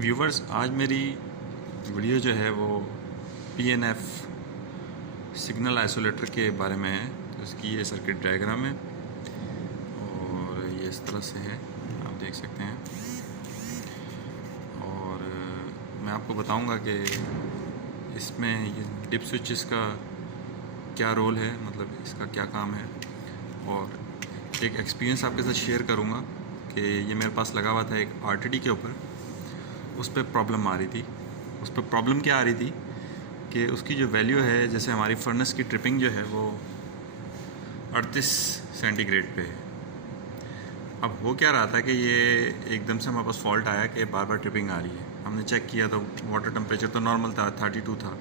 Viewers, आज मेरी video जो है वो PNF सिग्नल आइसोलेटर के बारे में है। तो इसकी ये सर्किट डायग्राम है और ये इस तरह से है, आप देख सकते हैं। और मैं आपको बताऊंगा कि इसमें ये डिप स्विचेस का क्या रोल है, मतलब इसका क्या काम है। और एक एक्सपीरियंस आपके साथ शेयर करूंगा कि ये मेरे पास लगा हुआ था एक RTD के ऊपर, उस पर प्रॉब्लम आ रही थी। उस पर प्रॉब्लम क्या आ रही थी कि उसकी जो वैल्यू है, जैसे हमारी फर्नेस की ट्रिपिंग जो है वो 38 सेंटीग्रेड पे है। अब हो क्या रहा था कि ये एकदम से हमारे पास फॉल्ट आया कि बार बार ट्रिपिंग आ रही है। हमने चेक किया तो वाटर टेम्परेचर तो नॉर्मल था, 32 था,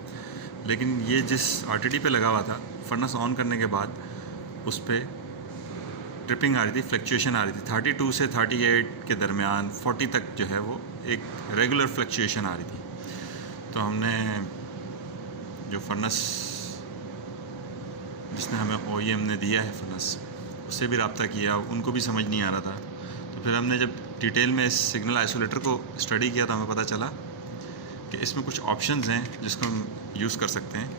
लेकिन ये जिस RTD पे लगा हुआ था, फर्नेस ऑन करने के बाद उस पर ट्रिपिंग आ रही थी, फ्लक्चुएशन आ रही थी। 32 से 38 के दरमियान 40 तक जो है वो एक रेगुलर फ्लक्चुएशन आ रही थी। तो हमने जो फर्नेस जिसने हमें OEM ने दिया है फर्नेस, उससे भी रब्ता किया, उनको भी समझ नहीं आ रहा था। तो फिर हमने जब डिटेल में इस सिग्नल आइसोलेटर को स्टडी किया तो हमें पता चला कि इसमें कुछ ऑप्शंस हैं जिसको हम यूज़ कर सकते हैं।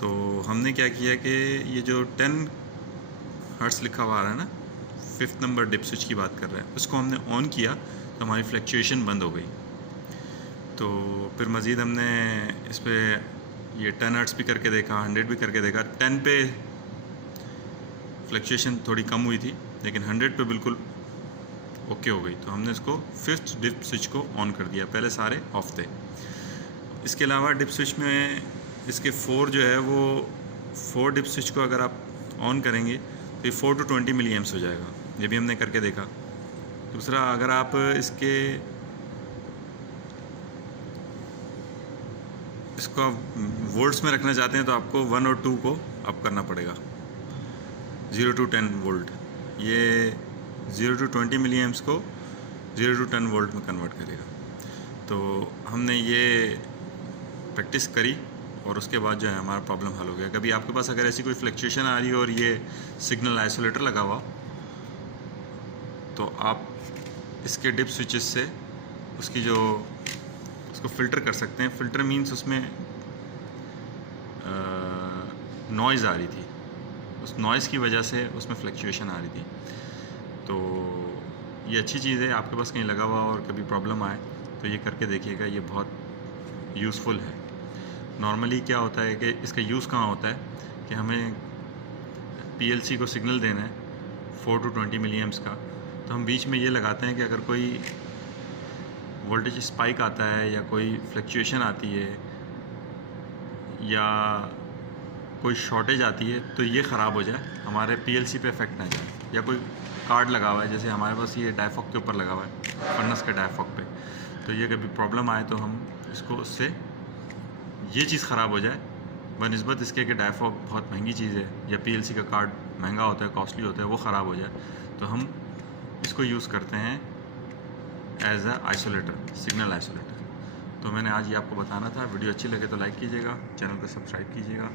तो हमने क्या किया कि ये जो 10 हर्ट्ज़ लिखा हुआ आ रहा है ना, 5th नंबर डिप स्विच की बात कर रहे हैं, उसको हमने ऑन किया तो हमारी फ्लक्चुएशन बंद हो गई। तो फिर मज़ीद हमने इस पर ये 10 हर्ट्ज़ भी करके देखा, 100 भी करके देखा। 10 पे फ्लक्चुएशन थोड़ी कम हुई थी, लेकिन 100 पे बिल्कुल ओके हो गई। तो हमने इसको 5th डिप स्विच को ऑन कर दिया, पहले सारे ऑफ थे। इसके अलावा डिप स्विच में इसके 4 जो है वो 4 डिप स्विच को अगर आप ऑन करेंगे तो ये 4 to 20 मिली एम्प्स हो जाएगा। ये भी हमने करके देखा। दूसरा, अगर आप इसको वोल्ट्स में रखना चाहते हैं तो आपको 1 और 2 को अप करना पड़ेगा, 0 to 10 वोल्ट। ये 0 to 20 मिली एम्प्स को 0 to 10 वोल्ट में कन्वर्ट करेगा। तो हमने ये प्रैक्टिस करी और उसके बाद जो है हमारा प्रॉब्लम हल हो गया। कभी आपके पास अगर ऐसी कोई फ्लक्चुएशन आ रही हो और ये सिग्नल आइसोलेटर लगा हुआ, तो आप इसके डिप स्विचेस से उसको फ़िल्टर कर सकते हैं। फ़िल्टर मींस उसमें नॉइज़ आ रही थी, उस नॉइज़ की वजह से उसमें फ्लक्चुएशन आ रही थी। तो ये अच्छी चीज़ है, आपके पास कहीं लगा हुआ और कभी प्रॉब्लम आए तो ये करके देखिएगा, ये बहुत यूज़फुल है। नॉर्मली क्या होता है कि इसका यूज़ कहाँ होता है कि हमें PLC को सिग्नल देना है 4 to 20 मिली एम्प्स का, तो हम बीच में ये लगाते हैं कि अगर कोई वोल्टेज स्पाइक आता है या कोई फ्लक्चुएशन आती है या कोई शॉर्टेज आती है तो ये ख़राब हो जाए, हमारे PLC पे इफेक्ट ना जाए। या कोई कार्ड लगा हुआ है, जैसे हमारे पास ये डायफॉक के ऊपर लगा हुआ है, फर्नेस के डायफॉक पे, तो ये कभी प्रॉब्लम आए तो हम इसको उससे ये चीज़ ख़राब हो जाए, बनिस्बत इसके कि डायफॉक बहुत महंगी चीज़ है या PLC का कार्ड महंगा होता है, कॉस्टली होता है, वो ख़राब हो जाए तो हम इसको यूज़ करते हैं as a isolator, signal isolator. तो मैंने आज ये आपको बताना था। वीडियो अच्छी लगे तो लाइक कीजिएगा, चैनल को सब्सक्राइब कीजिएगा।